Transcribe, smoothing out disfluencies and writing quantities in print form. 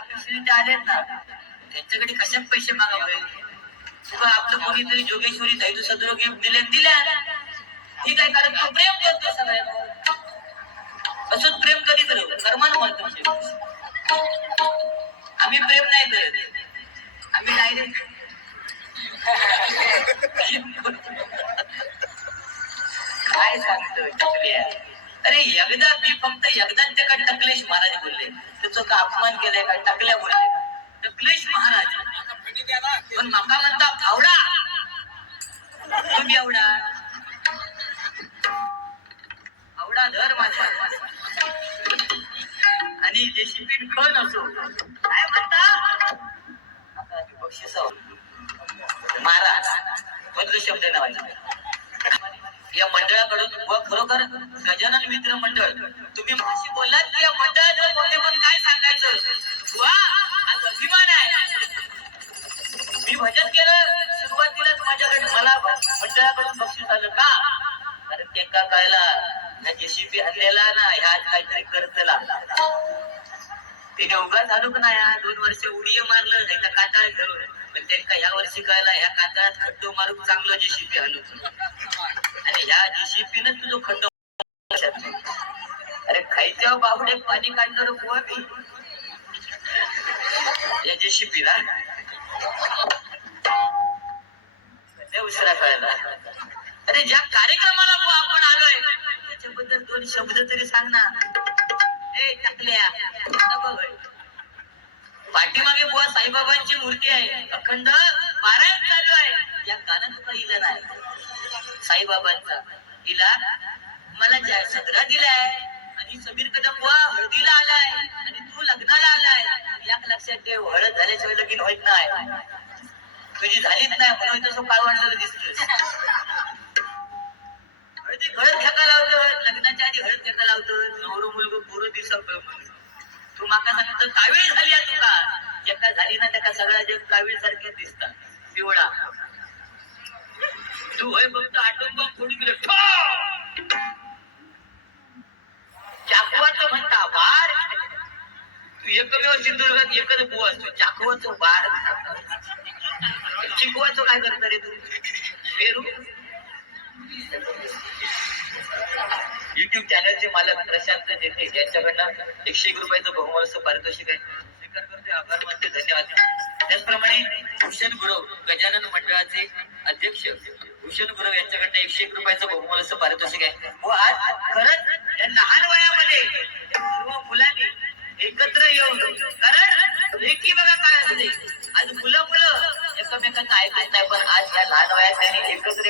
अपेक्षित ते आलेत ना त्यांच्याकडे कशात पैसे मागावे आपलं कोणीतरी जोगेश्वरी दैदू सदरो गिफ्ट दिल्या ठीक आहे कारण तो प्रेम करतो सगळ्यांना असंच प्रेम करीत राहू कर्मानं म्हणतो आम्ही प्रेम नाही करत आम्ही डायरेक्ट काय सांगतोय अरे एकदा मी फक्त एकदा त्या टकलेश महाराज बोलले त्याचा का अपमान केलाय का टकल्या बोलले टकलेश महाराज पण माका म्हणता आवडा तुम्ही आवडा आवडा धर माझा आणि जेसीबी खण असो काय म्हणता बक्षीस मारा बदल शब्द नावाचा या मंडळाकडून व खरोखर गजानन मित्र मंडळ तुम्ही माशी बोललात की या मंडळाचं कोणी पण काय सांगायचं वा आज अभिमान आहे मी भजन केलं सुरुवातीलाच माझ्याकडे मला मंडळाकडून बक्षीस आलं का कारण ते का कळला ना जेसीबी आणलेला ना ह्या काहीतरी करतला तिने उगाच आणूक नाही 2 वर्ष उडी मारलं नाही तर काटाळ घेऊन पण त्यांना ह्या वर्षी कळला ह्या काटाळात खड्डो मारून चांगलं जेसीबी आणू आणि ह्या जेसीबी न तुझं खड्डो अरे खायच्या बाहुडे पाणी काढणार बुवा मी या जेसीबी ना उशिरा कळला अरे ज्या कार्यक्रमाला आपण आलोय त्याच्याबद्दल 2 शब्द तरी सांग ना ए टाकल्या पाठीमागे बुवा साईबाबांची मूर्ती आहे अखंड पारायण चालू आहे या गाणं तुका इलं नाही साईबाबांचा हिला मला ज्या सदरा दिलाय आणि समीर कदम बुवा हळदीला आलाय आणि तू लग्नाला आलाय याक लक्षात ठेव हळद झाल्याशिवाय लगीन होत नाही तुझी झालीच नाही म्हणून तसं काळवंडलं दिसतोय हळदी हळद फेका लावतो लग्नाच्या आधी हळद फेका लावतो नवरू मुलगो पूर्ण दिसत तू माका सांगतो कावीळ झाली आहे तुका एका झाली ना त्या सगळ्या जग कावीळ सारखे दिसतात पिवळा तू होय फक्त आटून बघ फोडून गेलं चाकवाचं म्हणता बार तू एकमेव सिंधुदुर्गात एकच बुवा असतो चाकवाचं बार चिकवाचं काय करत रे तू पेरू युट्यूब चॅनलचे मालक प्रशांत जेठे यांच्याकडनं 101 रुपयाचं बहुमूल्य पारितोषिक आहे स्वीकार करतोय आभार मानते धन्यवाद त्याचप्रमाणे भूषण गुरव गजानन मंडळाचे अध्यक्ष भूषण गुरव यांच्याकडनं 101 रुपयाचं बहुमूल्य पारितोषिक आहे व आज खरंच या लहान वयामध्ये सर्व मुलांनी एकत्र येऊन कारण एकी बघा काय असते आज मुलं एकमेकांना ऐकत नाही पण आज या लहान वयात त्यांनी एकत्र